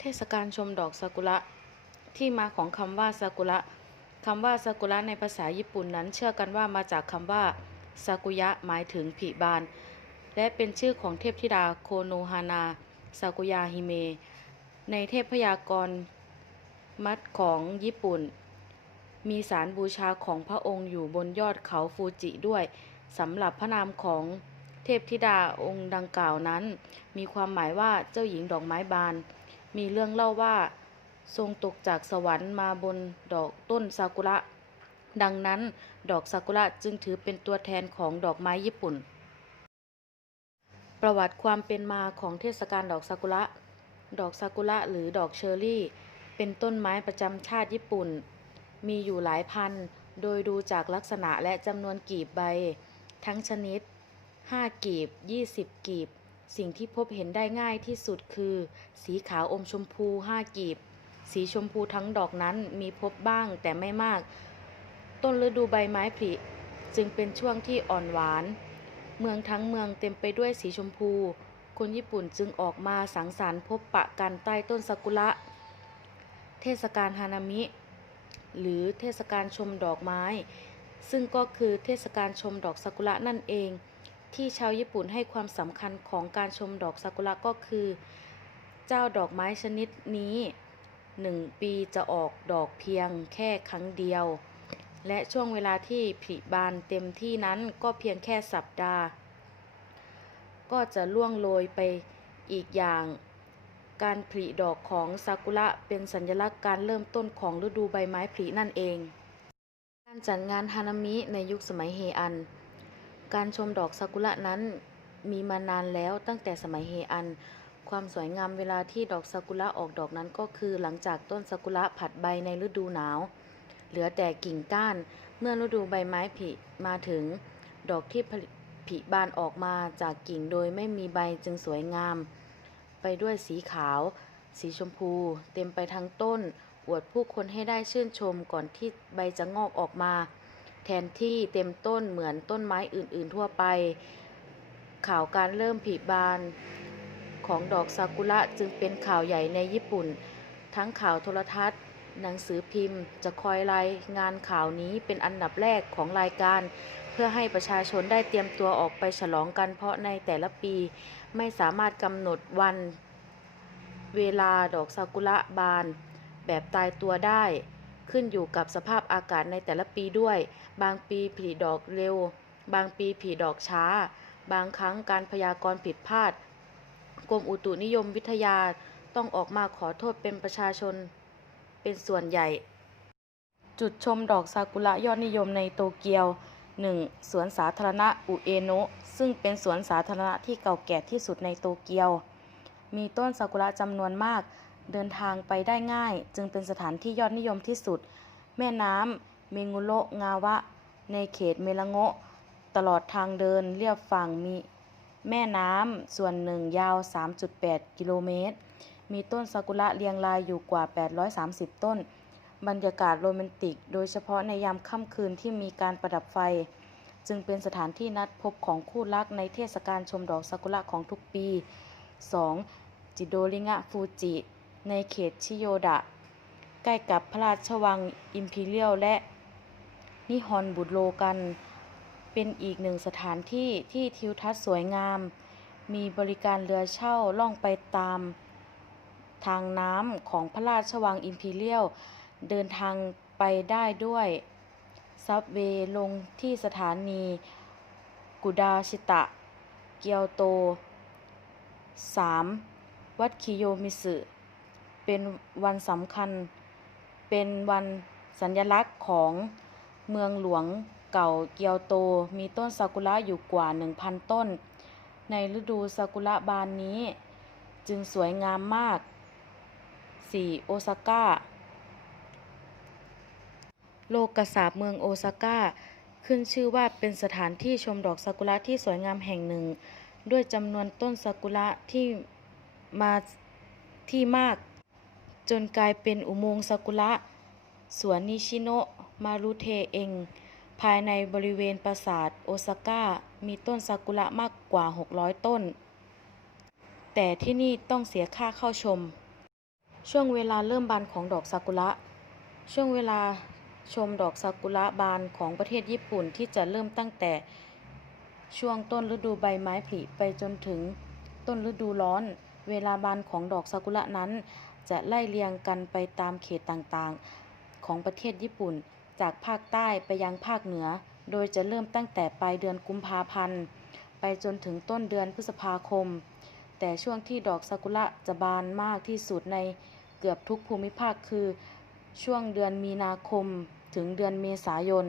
เทศกาลชมดอกซากุระ ที่มาของคำว่าซากุระคำว่าซากุระในภาษาญี่ปุ่นนั้นเชื่อกันว่ามาจากคำว่าซากุยะหมายถึงผลิบาน และเป็นชื่อของเทพธิดาโคโนฮานาซากุยะฮิเม ในเทพพยากรมัดของญี่ปุ่น มีสารบูชาของพระองค์อยู่บนยอดเขาฟูจิด้วยสำหรับพระนามของเทพธิดาองค์ดังกล่าวนั้น มีความหมายว่าเจ้าหญิงดอกไม้บาน มีเรื่องเล่าว่า ทรงตกจากสวรรค์มาบนดอกต้นซากุระ ดังนั้นดอกซากุระจึงถือเป็นตัวแทนของดอกไม้ญี่ปุ่น ประวัติความเป็นมาของเทศกาลดอกซากุระ ดอกซากุระหรือดอกเชอร์รี่ เป็นต้นไม้ประจำชาติญี่ปุ่น มีอยู่หลายพัน โดยดูจากลักษณะและจำนวนกีบใบ ทั้งชนิด 5 กีบ 20 กีบ สิ่งที่พบเห็นได้ง่ายที่สุดคือ สีขาวอมชมพู5กีบ สีชมพูทั้งดอกนั้นมีพบบ้างแต่ไม่มาก ต้นฤดูใบไม้ผลิจึงเป็นช่วงที่อ่อนหวาน เมืองทั้งเมืองเต็มไปด้วยสีชมพู คนญี่ปุ่นจึงออกมาสังสรรค์พบปะกันใต้ต้นซากุระ เทศกาลฮานามิ หรือเทศกาลชมดอกไม้ ซึ่งก็คือเทศกาลชมดอกซากุระนั่นเอง ที่ชาวญี่ปุ่นให้ความสำคัญของการชมดอกซากุระก็คือ เจ้าดอกไม้ชนิดนี้หนึ่งปีจะออกดอกเพียงแค่ครั้งเดียว และช่วงเวลาที่ผลิบานเต็มที่นั้นก็เพียงแค่สัปดาห์ ก็จะล่วงโรยไปอีกอย่างการผลิดอกของซากุระเป็นสัญลักษณ์การเริ่มต้นของฤดูใบไม้ผลินั่นเอง การจัดงานฮานามิในยุคสมัยเฮอัน การชมดอกซากุระนั้นมีมานานแล้วตั้งแต่สมัยเฮอัน ความสวยงามเวลาที่ดอกซากุระออกดอกนั้นก็คือหลังจากต้นซากุระผัดใบในฤดูหนาว เหลือแต่กิ่งก้าน เมื่อฤดูใบไม้ผลิมาถึง ดอกที่ผลิผลิบานออกมาจากกิ่งโดยไม่มีใบจึงสวยงาม ไปด้วยสีขาว สีชมพู เต็มไปทั้งต้น อวดผู้คนให้ได้ชื่นชมก่อนที่ใบจะงอกออกมา แทนที่เต็มต้นเหมือนต้นไม้อื่นๆทั่วไป ข่าวการเริ่มผลิบานของดอกซากุระจึงเป็นข่าวใหญ่ในญี่ปุ่น ทั้งข่าวโทรทัศน์ หนังสือพิมพ์ จะคอยรายงานข่าวนี้เป็นอันดับแรกของรายการ เพื่อให้ประชาชนได้เตรียมตัวออกไปฉลองกันเพราะในแต่ละปี ไม่สามารถกำหนดวัน เวลาดอกซากุระบาน แบบตายตัวได้ ขึ้นอยู่กับสภาพอากาศในแต่ละปีด้วย บางปีผลิดอกเร็ว บางปีผลิดอกช้า บางครั้งการพยากรณ์ผิดพลาด กรมอุตุนิยมวิทยาต้องออกมาขอโทษเป็นประชาชนเป็นส่วนใหญ่ จุดชมดอกซากุระยอดนิยมในโตเกียว 1. สวนสาธารณะอุเอโนะซึ่งเป็นสวนสาธารณะที่เก่าแก่ที่สุดในโตเกียว มีต้นซากุระจำนวนมาก เดินทางไปได้ง่าย จึงเป็นสถานที่ยอดนิยมที่สุด แม่น้ำเมงุโระงาวะ ในเขตเมลาโงะ ตลอดทางเดินเรียบฝั่งมีแม่น้ำส่วนหนึ่งยาว 3.8 กิโลเมตร มีต้นซากุระเรียงรายอยู่กว่า 830 ต้น บรรยากาศโรแมนติก โดยเฉพาะในยามค่ำคืนที่มีการประดับไฟ จึงเป็นสถานที่นัดพบของคู่รักในเทศกาลชมดอกซากุระของทุกปี 2. จิโดริงะฟูจิ ในเขตชิโยดะ ใกล้กับพระราชวังอิมพีเรียลและนิฮอนบุโรกัน เป็นอีกหนึ่งสถานที่ที่ทิวทัศน์สวยงาม มีบริการเรือเช่าล่องไปตาม ทางน้ำของพระราชวังอิมพีเรียล เดินทางไปได้ด้วย ซับเวย์ลงที่สถานีกุดาชิตะ เกียวโต 3. วัดคิโยมิสึ เป็นวันสำคัญ เป็นวันสัญลักษณ์ของเมืองหลวงเก่าเกียวโต มีต้นซากุระอยู่กว่า 1,000 ต้น ในฤดูซากุระบานนี้ จึงสวยงามมาก 4. โอซาก้า โลกกษาปเมืองโอซาก้า ขึ้นชื่อว่าเป็นสถานที่ชมดอกซากุระที่สวยงามแห่งหนึ่ง ด้วยจำนวนต้นซากุระที่มาที่มาก จนกลายเป็นอุโมงค์ซากุระ สวนนิชิโนะมารุเทเอง ภายในบริเวณปราสาทโอซาก้า มีต้นซากุระมากกว่า 600 ต้น แต่ที่นี่ต้องเสียค่าเข้าชม ช่วงเวลาเริ่มบานของดอกซากุระ ช่วงเวลาชมดอกซากุระบานของประเทศญี่ปุ่นที่จะเริ่มตั้งแต่ช่วงต้นฤดูใบไม้ผลิไปจนถึงต้นฤดูร้อน เวลาบานของดอกซากุระนั้น จะไล่เรียงกันไปตามเขตต่างๆ ของประเทศญี่ปุ่น จากภาคใต้ไปยังภาคเหนือ โดยจะเริ่มตั้งแต่ปลายเดือนกุมภาพันธ์ ไปจนถึงต้นเดือนพฤษภาคม แต่ช่วงที่ดอกซากุระจะบานมากที่สุดในเกือบทุกภูมิภาคคือ ช่วงเดือนมีนาคมถึงเดือนเมษายน